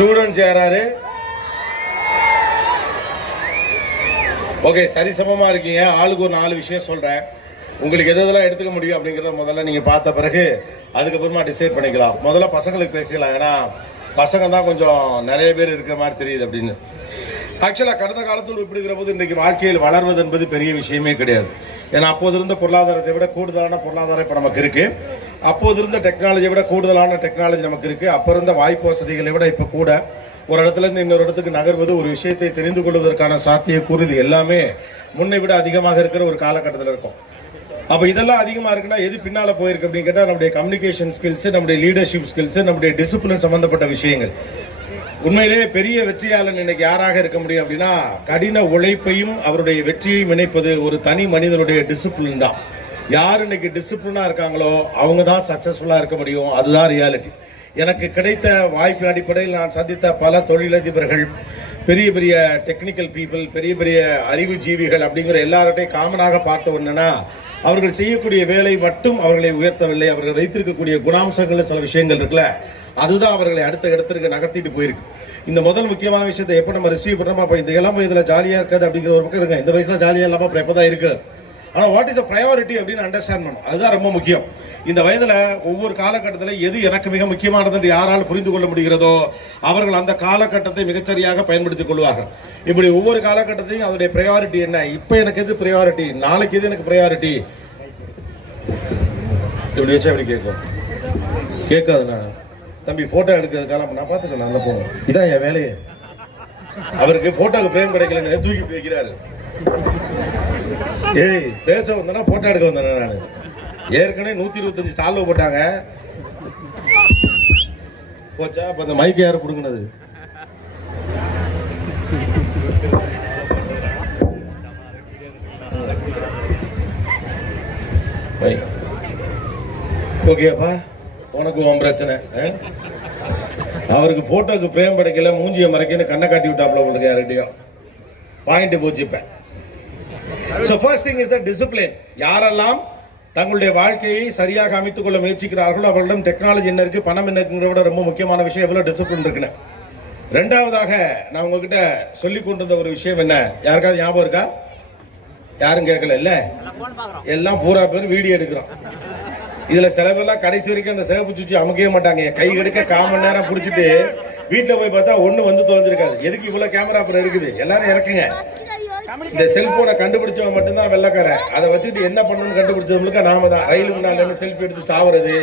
Students யாராரு? Okay, சரிசமமா இருக்கீங்க. ஆளுக்கு ஒரு 4 விஷயம் சொல்றேன். உங்களுக்கு எதெல்லாம் எடுத்துக்க முடியும் அப்படிங்கறத முதல்ல நீங்க பார்த்த பிறகு அதுக்கப்புறமா டிசைட் பண்ணிக்கலாம். முதல்ல பசங்களுக்கு பேசிக்கலாம். ஏன்னா பசங்க தான் கொஞ்சம் நிறைய பேர் இருக்கிற மாதிரி தெரியுது அப்படின்னு. ஆக்சுவலாக கடந்த காலத்தில் இப்படிங்கிற போது இன்றைக்கு வாழ்க்கையில் வளர்வது என்பது பெரிய விஷயமே கிடையாது. ஏன்னா அப்போது இருந்த பொருளாதாரத்தை விட கூடுதலான பொருளாதாரம் இப்போ நமக்கு இருக்கு. அப்போது இருந்த டெக்னாலஜியை விட கூடுதலான டெக்னாலஜி நமக்கு இருக்கு. அப்போ இருந்த வாய்ப்பு வசதிகளை விட இப்போ கூட ஒரு இடத்துல இருந்து இன்னொரு இடத்துக்கு நகர்வது, ஒரு விஷயத்தை தெரிந்து கொள்வதற்கான சாத்தியக்கூறு இது எல்லாமே முன்னை விட அதிகமாக இருக்கிற ஒரு காலகட்டத்தில் இருக்கும். அப்போ இதெல்லாம் அதிகமாக இருக்குன்னா எது பின்னால் போயிருக்கு அப்படின்னு கேட்டால் நம்முடைய கம்யூனிகேஷன் ஸ்கில்ஸ், நம்முடைய லீடர்ஷிப் ஸ்கில்ஸ், நம்முடைய டிசிப்ளின் சம்பந்தப்பட்ட விஷயங்கள். உண்மையிலேயே பெரிய வெற்றியாளன் இன்னைக்கு யாராக இருக்க முடியும் அப்படின்னா கடின உழைப்பையும் அவருடைய வெற்றியையும் இணைப்பது ஒரு தனி மனிதனுடைய டிசிப்ளின் தான். யார் இன்னைக்கு டிசிப்ளினா இருக்காங்களோ அவங்க தான் சக்சஸ்ஃபுல்லா இருக்க முடியும். அதுதான் ரியாலிட்டி. எனக்கு கிடைத்த வாய்ப்பின் அடிப்படையில் நான் சந்தித்த பல தொழிலதிபர்கள், பெரிய பெரிய டெக்னிக்கல் பீப்புள், பெரிய பெரிய அறிவுஜீவிகள் அப்படிங்கிற எல்லார்ட்டையும் காமனாக பார்த்த ஒன்றுனா அவர்கள் செய்யக்கூடிய வேலை மட்டும் அவர்களை உயர்த்தவில்லை. அவர்கள் வைத்திருக்கக்கூடிய குணாம்சங்கள் சில விஷயங்கள் இருக்குல்ல, அதுதான் அவர்களை அடுத்த இடத்திற்கு நகர்த்திட்டு போயிருக்கு. இந்த முதல் முக்கியமான விஷயத்தை எப்போ நம்ம ரிசீவ் பண்ணுறோமோ அப்போ இந்த இளம் வயதில் ஜாலியாக இருக்காது அப்படிங்கிற ஒரு பக்கம் இருக்கு. இந்த வயசுல ஜாலியாக இல்லாமல் அப்புறம் எப்போ தான் இருக்கு. ஆனால் வாட் இஸ் அ ப்ரையாரிட்டி அப்படின்னு அண்டர்ஸ்டாண்ட் பண்ணணும். அதுதான் ரொம்ப முக்கியம். இந்த வயதில் ஒவ்வொரு காலகட்டத்தில் எது எனக்கு மிக முக்கியமானது என்று யாரால் புரிந்து கொள்ள முடிகிறதோ அவர்கள் அந்த காலகட்டத்தை மிகச்சரியாக பயன்படுத்திக் கொள்வார்கள். இப்படி ஒவ்வொரு காலகட்டத்தையும் அதோடைய ப்ரையாரிட்டி என்ன, இப்போ எனக்கு எது ப்ரையாரிட்டி, நாளைக்கு எது எனக்கு ப்ரையாரிட்டி, இப்படி வச்சா எப்படி கேட்கும்? கேட்காதுண்ணா. தம்பி போட்டோ எடுக்கிறதுக்காக நான் பார்த்துட்டேன். அந்த போகணும், இதான் என் வேலையே. அவருக்கு போட்டோக்கு ஃப்ரேம் கிடைக்கலன்னு தூக்கி வைக்கிறாரு. ஏய் பேச வந்தேன்னா போட்டோ எடுக்க வந்தேன். நான் ஏற்கனவே 125 சால்வ் போட்டாங்க. போச்சா? அப்ப அந்த மைக்கு யாரு புடுங்கினது? ஓகேப்பா, உனக்கு உன் பிரச்சனை. அவருக்கு போட்டோக்கு ஃப்ரேம் கிடைக்கல, மூஞ்சிய மறைக்கன்னு கண்ணை காட்டி விட்டாப்ல உங்களுக்கு யார்கிட்டயோ. பாயிண்ட் போச்சு இப்ப. So first thing is the discipline. யாரெல்லாம் தங்களுடைய வாழ்க்கையை சரியாக அமைத்துக் கொள்ள முயற்சிக்கிறார்களோ அவர்களிடம் டெக்னாலஜி என்ன இருக்கு, பணம் என்ன இருக்குங்கிறத விட ரொம்ப முக்கியமான விஷயம் எவ்வளவு டிசிப்ளின் இருக்குன்னு. ரெண்டாவதாக நான் உங்ககிட்ட சொல்லி கொண்டிருந்த ஒரு விஷயம் என்ன, யாருக்காவது ஞாபகம் இருக்கா? யாரும் கேட்கல இல்ல, எல்லாம் பூரா பேர் வீடியோ எடுக்கிறோம். இதுல சில பேர்லாம் கடைசி வரைக்கும் அந்த சிவப்பு சுச்சி அமுக்கவே மாட்டாங்க. கை கெடுக்க 1/4 மணி நேரம் பிடிச்சிட்டு வீட்டுல போய் பார்த்தா ஒண்ணு வந்து தொலைஞ்சிருக்காது. எதுக்கு இவ்வளவு கேமரா அப்புறம் இருக்குது? எல்லாரும் இறக்குங்க. இந்த செல்போனை கண்டுபிடிச்சவங்க மட்டும்தான் வெள்ளக்காரன். அதை வச்சுட்டு என்ன பண்ணணும்னு கண்டுபிடிச்சவங்களுக்கு நாம தான். ரயில் முன்னால செல்ஃபி எடுத்து சாவுறது,